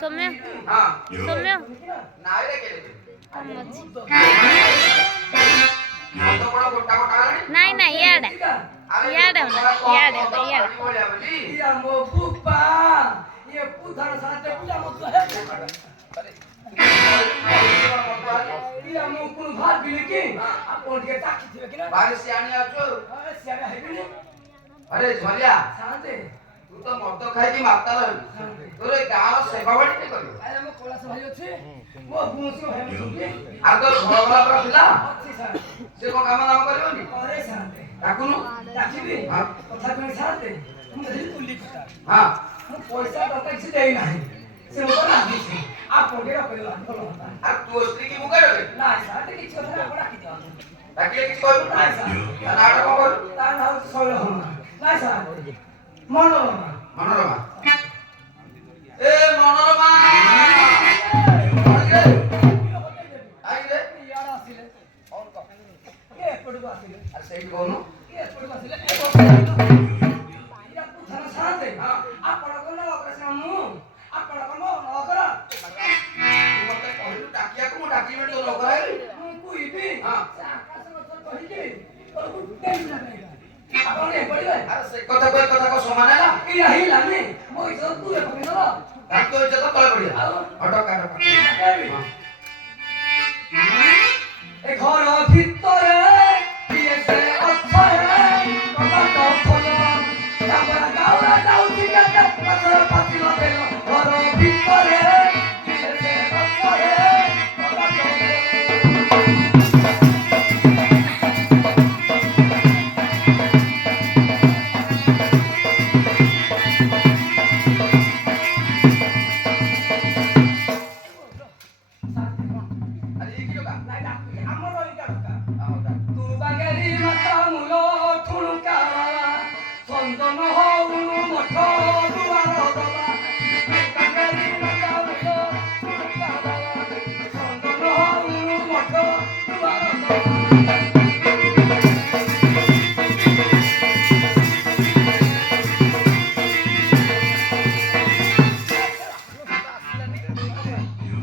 ସୌମ୍ୟ ସୌମ୍ୟ ନାଇଁ ନାଇଁ ଇଆଡ଼େ ଇଆଡ଼େ ଇଆଡ଼େ अरे झलिया तू तो मद खाई माता तोर गाँव सेवा बाड़ी के करियो अरे मो कोलास भाई अछि मो बुसी भाई अछि आ तो घर वाला पर थिला से को काम नाम करबनी करे साथे ताकुनु ताकिबी हां कथा करे साथे हम धरि कुली कथा हां हम पैसा दरकार से देई नाही से मो राखी छी आ पोगे रखले भलो होता आ तू स्त्री की मुकर रे ना साथे किछ कथा आप राखी दियो ताकि किछ कहू ना साथे नाटक करू ता नाउ सोलो हम ना साथे मनोरमा मनोरमा ए मनोरमा आई रे यार आसिले और का के पडू आसिले अरे सही कोनु के पडू आसिले इरा पुछना साथे हां आपण को न ऑपरेशन मु आपण को न कर तू मते कहलु टाकिया को डाकी बेटो लोग है मु कुई भी हां आकाश में तो कहि के और कुछ टेंशन नहीं ଆପଣ ଏ ପଡ଼ିବେ ଆରେ ସେ କଥା କହି କଥା କଣ ସମାନ ହେଲା? ଏଇଟା ହେଇଲାନି ମୋ ଇଚ୍ଛା ତୁ ଏ ପକେଇଦେଲ ତାଙ୍କ ଇଚ୍ଛା ତ ତଳେ ପଡ଼ିଲା। ଆଉ ଅଟକା ଅଟକା। ଏ ଘର ଭିତରେ କିଏ ସେ ଅଛରେ କବାଟ ଖୋଲ ତାପରେ ଗାଉରା ଯାଉଛି କେତେ ପଛରେ ପାତିଲ ବେଲ ଘର ଭିତରେ କିଏ ସେ ଅଛରେ କବାଟ ଖୋଲ ଆରେ ଇଏ କି ଟୋକା? ନାଇଁ ନା ଆମର ଏଇଟା କଥା ହଉ ଯା। ତୁ ବାଙ୍ଗେରି ମାତା ମୂଳ ଠୁଣୁକା ସଞ୍ଜନ ହଉଣୁ ମଠ ଦୁଆର ଦବା ତୁ ବାଙ୍ଗେରି ମାତା ମୂଳ ଠୁଣୁକା ସଞ୍ଜନ ହଉଣୁ ମଠ ଦୁଆର ଦବା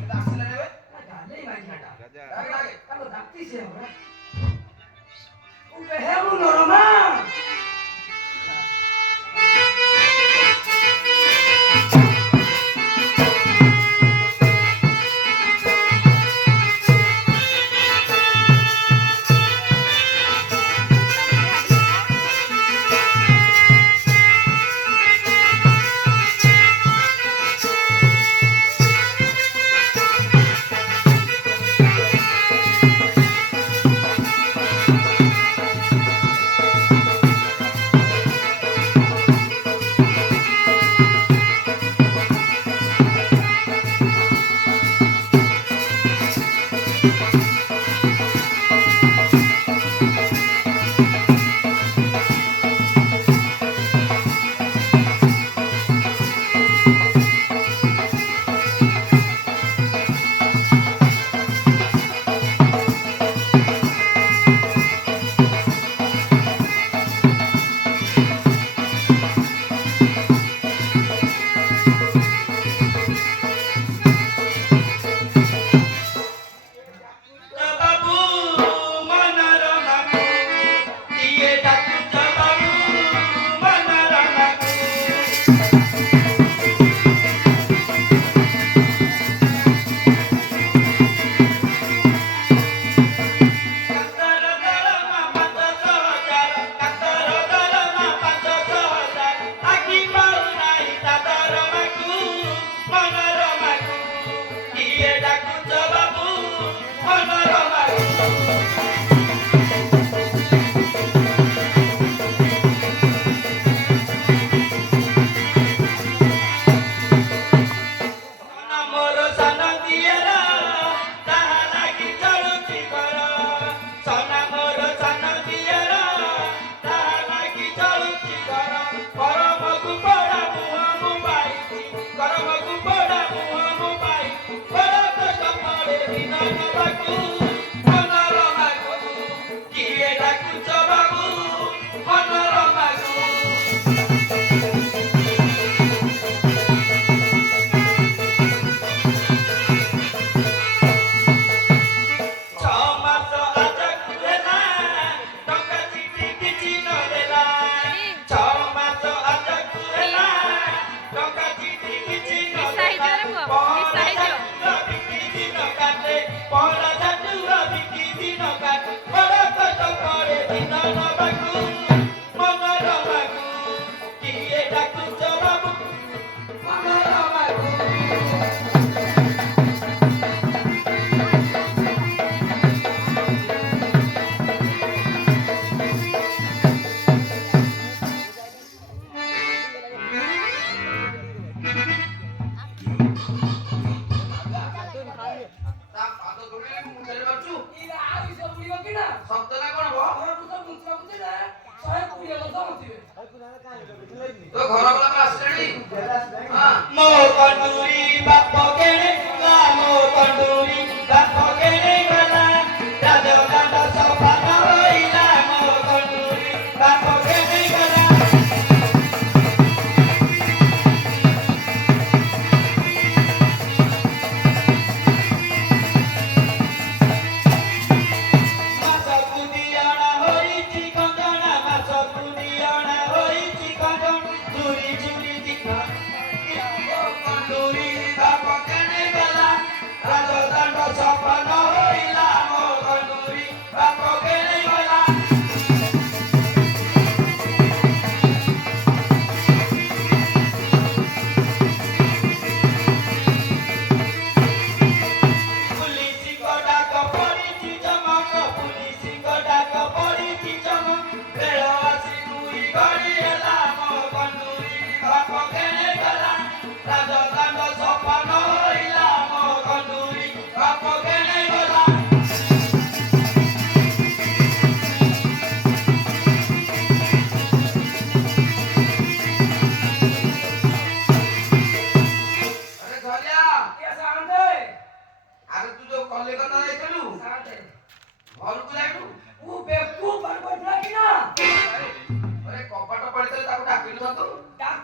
ଆସିଲାନି ବେ? ଗାଲେଇ ମାଇଲାଟା ଡାକେ ଡାକେ। କାলো ডাকতি সে আমরা উবে হেমু নরমা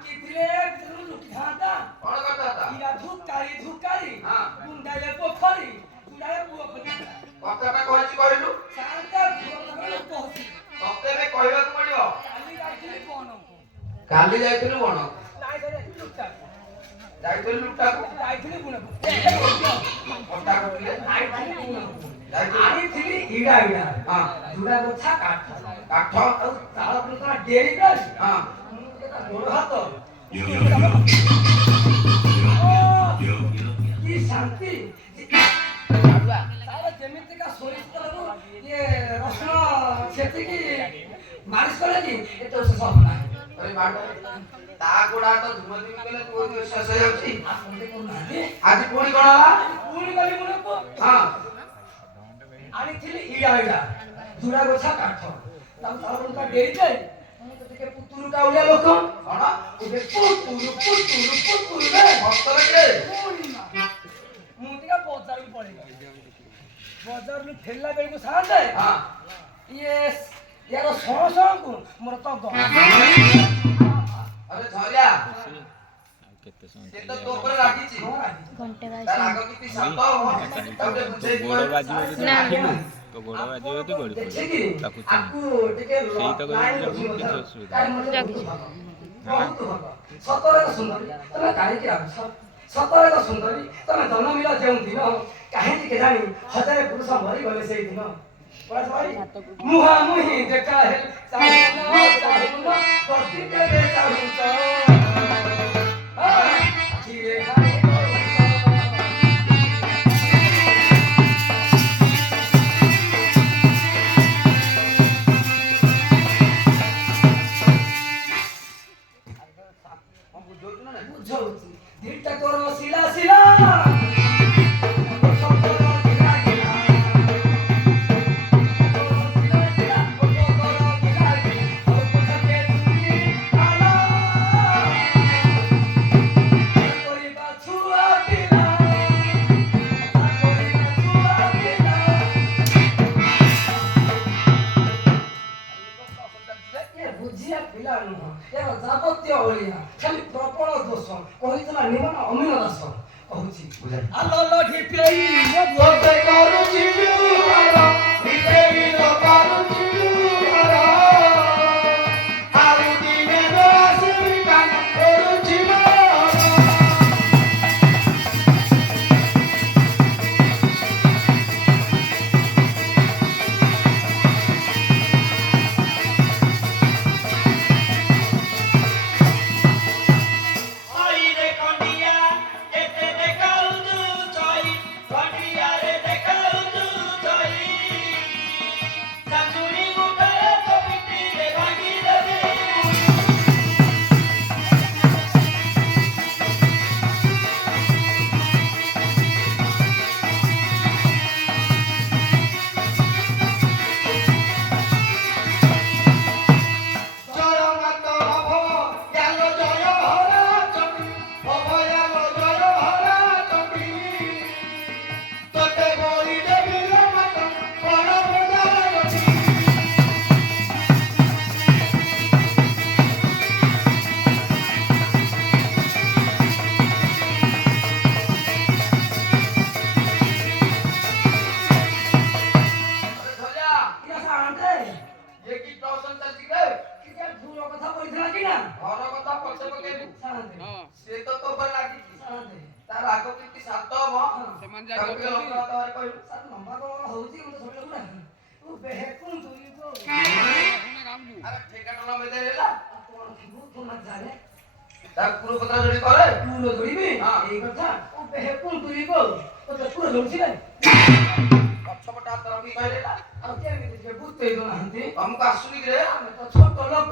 ଡାକିଥିଲେ ଲୁଟିଥାନ୍ତା କଣ କଥା ଇରା ଧୁକାରି ହଁ। ଗୁଣ୍ଡାଏ ପୋଖରୀ ଗୁଣ୍ଡାଏ ପୁଅ ପୋଖରୀ କଥାଟା କହିଛି କହିଲୁ ଶାନ୍ତା ଝିଅ ତମେ ଲୋକ ହଉଛି ତତେ ଏବେ କହିବାକୁ ପଡିବ କାଲି ଯାଇଥିଲି ବଣକୁ କାଲି ଯାଇଥିଲୁ ବଣ ନାଇଁ ଯାଇଥିଲି ଲୁଟା ଯାଇଥିଲୁ ଲୁଟାକୁ ଯାଇଥିଲି ଗୁଣକୁ କଟା କଟିଲେ ଯାଇଥିଲି ଆଣିଥିଲି ଇଡ଼ା ହଁ ଝୁଡ଼ା ଗୋଛା କାଠ କାଠ ଆଉ ତାଳ ପୁରା ଡେରି କରି ହଁ ଗୋଡ଼ ହାତ କି ଶାନ୍ତି ତାର ଯେମିତିକା ସୋରିଷ ତେଲକୁ ଇଏ ରସୁଣ ଛେଚିକି ମାଲିସ କଲେ କି ଏତେ ଶେଷ ହବ ନାହିଁ ଆରେ ମାଡ ତା ଗୋଡା ତ ଧୁମ ଧୁମ କଲେ ତୁ ଶେଷ ହେଇଯାଉଛି ଆଜି ପୁଣି କଣ ହେଲା ପୁଣି ଗଲି ମୁଳକୁ ହଁ ଆଣିଥିଲି ଇଡ଼ା ଝୁଡ଼ା ଗୋଛା କାଠ ତାକୁ ତାଳ ପୁରା ଡେରି ଯାଇ ମୁଁ ତ ଟିକେ ପୁତୁରୁ କାଉଳିଆ ଲୋକ କଣ ଏବେ ପୁତୁରୁ ରେ ଭକ୍ତରେ ଯେ ମୁଁ ଟିକେ ବଜାରକୁ ପଳେଇଲି ବଜାରରୁ ଫେରିଲା ବେଳକୁ ସାହାଯ୍ୟ ହଁ ଇଏ ୟାର ଶଣକୁ ମୋର ତ ଆରେ ଝରିଆ ସେ ତ ତୋ ଉପରେ ରାଗିଛି ଘଣ୍ଟେ ତା ରାଗ କିଛି ଶାନ୍ତ ହବ ତାକୁ ବୁଝେଇ ଗୋଡ଼ ବାଜିବ ଯଦି ନା, ଦେଖିଲୁ ତ ଗୋଡ଼ ବାଜିବ ଯଦି ଗଳି ପଡ଼ିବ ତାକୁ ଚାହିଁ ସେଇ ତକ ଦେଖିଲେ କିଛି ଅସୁବିଧା ସତରେ ସୁନ୍ଦରୀ ତମେ କାହିଁକି ଆସୁଛ ସତରେ ସୁନ୍ଦରୀ ତମେ ଜନ୍ମ ମିଳ ଯେଉଁ ଦିନ କାହିଁକି କେଜାଣି ହଜାରେ ପୁରୁଷ ମରିଗଲେ ସେଇ ଦିନ ମୁହାଁମୁହିଁ ଦେଖା ହେ ଚାହୁଁନ ପ୍ରତି କେବେ ଚାହୁଁଛ ଧୀରେ ଧୀରେ ବୁଝଉଛୁ ନା ନାଇଁ ବୁଝଉଛି ଦିଟା ତୋର ଶିଲା ଶିଲା ବୁଝିଆ ପିଲା ନୁହଁ ଏର ଯାବତୀୟ ଅଳିଆ ଖାଲି ପ୍ରବଳ ଦୋଷ କହିଥିଲା ନିମନ ଅମିନ ଦାସ କହୁଛି ଆଲୋ ଢିପେଇ ମୋତେ କରୁଛି ବିହାର ଢିପେଇ ଲୋ କରୁଛି ବିହାର ଆଉ ଦିନେ ଆସିବି କାନ କରୁଛି କୁରୁପତ୍ର ଯୋଡ଼ି କରେ ପୁର ଧରିବି ଏଇ କଥା ଓ ବେହେକୁନ ତୁଇ ଗୋ ଓ ତ ପୁର ଧରୁଛି ନା ପଛପଟେ ହାତ ରଖି କହିଲେ ଆଉ କେମିତି ଯେ ବୁତେଇ ଦଉନାହାନ୍ତି ତମକୁ ଆସୁନି କି ରେ ଆମେ ତ ଛୋଟ ଲୋକ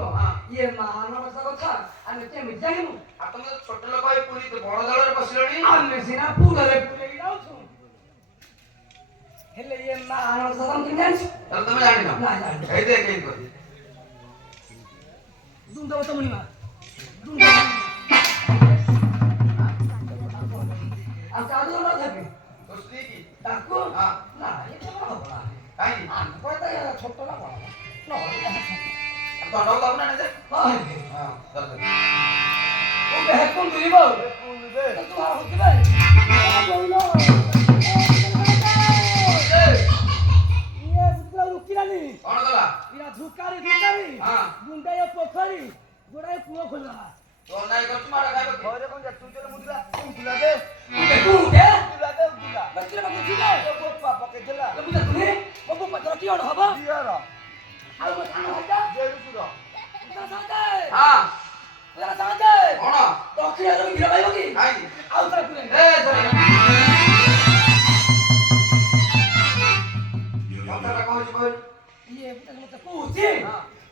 ଇଏ ମାନବତା କଥା ଆମେ କେମିତି ଜାଣିବୁ ଆଉ ତମେ ତ ଛୋଟ ଲୋକ ହେଇ ପୁରୀ ବଡ ଦଳରେ ବସିଲଣି ଆମେ ସିନା ପୁରରେ ପୁରେଇ ଯାଉଛୁ ହେଲେ ଇଏ ମାନବତା ତମେ କେମିତି ଜାଣିଛୁ ତାହେଲେ ତମେ ଜାଣିନ ନା ଜାଣିନି ଏଇ ଦେଖ ଏଇ କରି ଦୁଣ୍ଡ ତମଣି ମା ଦୁଣ୍ଡ ଆଉ କାଦୁ ନ থাকে ତୋ ସ୍ତ୍ରୀ କି ତାକୁ ହଁ ନା ଏଟା ହବ ନା କାହିଁକି ଆମେ କହିବା ଛୋଟ ନା ବଡ ନହେଲେ ତଣ୍ଡ ଦବୁ ନା ନିଜେ ହଁ ହଁ ଚାଲ ওকে হেডফোন দিব তু আর হতে বলো ইয়ে বুঝলা লুকিরানি କଣ କଲା ইরা ধুকারি ହଁ গুন্ডায় পোখরি গোড়ায় পুরো খোলা ତୁ ଅନାଇ କରୁଛୁ ମାଡ଼ ଖାଇବ କି ঘরে কোন যা তুই মুদিলা তুলা দে তুলা বাকিরা বাকি দিলা বাপ্পা পকে দিলা বুঝা তুমি বাবু পতর কি অড় হবা দিয়ার আর মো সান হইতা জেরু সুরা তোরা সাথে ହଁ তোরা সাথে କଣ দক্ষিণ আর গিরা পাইব কি କାଇଁ ଆଉ তোরা কুলে ଏ ଧରି କଥାଟା କହୁଛି କହିଲୁ ইয়ে বুঝা মতে কুচি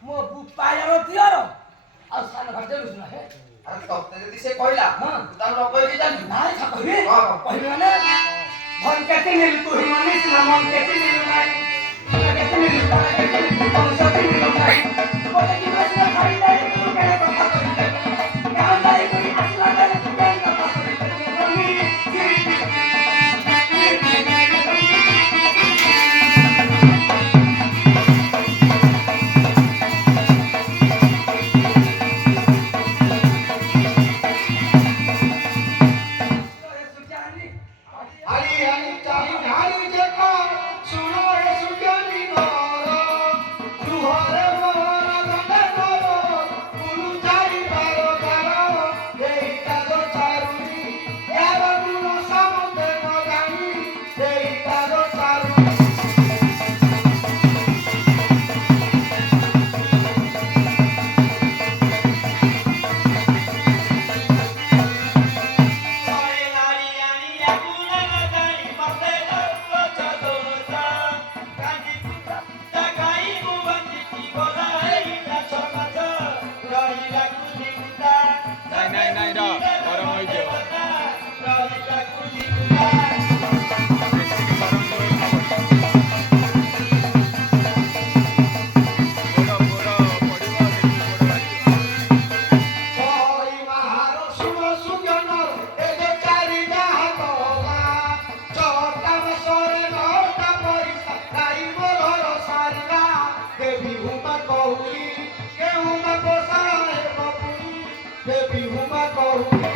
মো বু পায়ার দিয়ার ଆଉ ସାନ ଭାଇ ଦେଲୁ ଶୁଣା ହେ ଆରେ ତତେ ଯଦି ସେ କହିଲା ହଁ। ତୁ ତାକୁ ନ କହିକି ଜାଣିଛୁ ନାଇଁ ଖା କହିବି ହଁ। କହିବି ମାନେ ଭନ କେତେ ନେଲୁ ତୁ ହି ମାନେ ସିନା ମନ କେତେ ନେଲୁ ନାଇଁ କେତେ ନେଲୁ ତାର କେତେ ନେଲୁ ତମ ସତେ ନେଲୁ ନାଇଁ ଗୋଟେ କି ମାସରେ ଖାଇ ଯାଇ ତୁ କେନେ କଥା କହିଲେ ଗାଁ ଯାଇ କରି ଆସିଲା ବେଳେ ତୁ କେନେ କଥା କହିଲେ ମନି हरी हरी चाही हरी देखो सुनो रे सुजनी मोर तुहरे मोर गंगा मोर कुलु चाही बारो बारो देई तारो चारुनी यार गुनो समुद्र न गानी देई तारो चारुनी ନାଇଁ ର ଗରମ ହେଇଯିବ कोई महारो सुनो सुजन एगो चारि जाहा तोला छोटा मसोरे नौटा पैसा खाई मोर सारिला देवी हुमा कहुली के हुमा कोसाए बपुरी देवी हुमा कहुली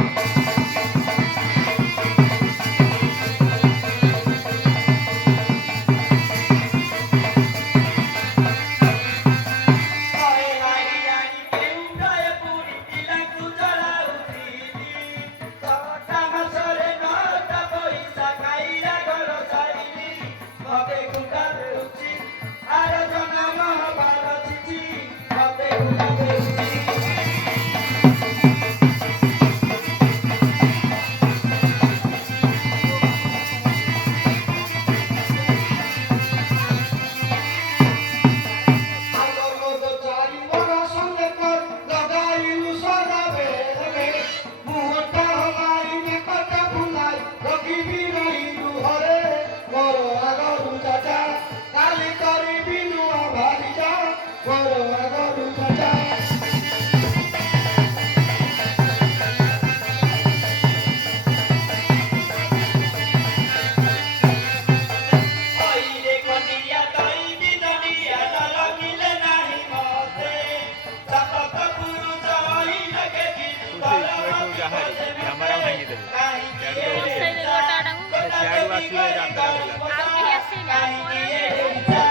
କ୍ୟାମେରା ଭାଙ୍ଗିଦେବେ ରୋଷେଇରେ ଗୋଟାଟାକୁ ସିଆଡ଼ୁ ଆସିବେ ଯାତ୍ରା ହେଲା ଆଉ କେହି ଆସିନି ଆଉ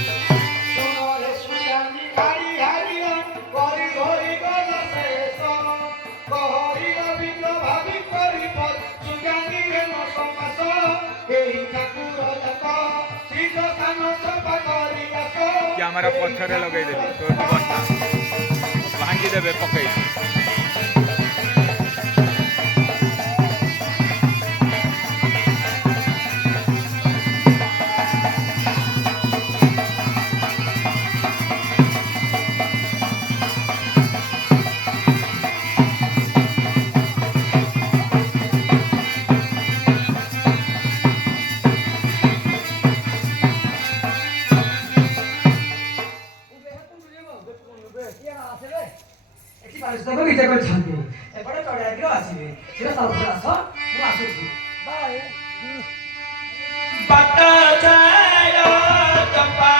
सुनोरे सुजानी हरी हरिया करी धरी गल शेष कहरी अभिन्न भावी करी पर सुजानी रे न समास केही ठाकुर जात श्री स्थान सभा करी आस କ୍ୟାମେରା ପଛରେ ଲଗେଇଦେଲି ତୋ ବସ୍ତା ଭାଙ୍ଗିଦେବେ ପକେଇ ବଗିଚା କରିଛନ୍ତି ଏପଟେ ଚଢିଆକିର ଆସିବେ ସେଟା ସବୁ ଆସ ମୁଁ ଆସୁଛି ବାଏ पत छाया चंपा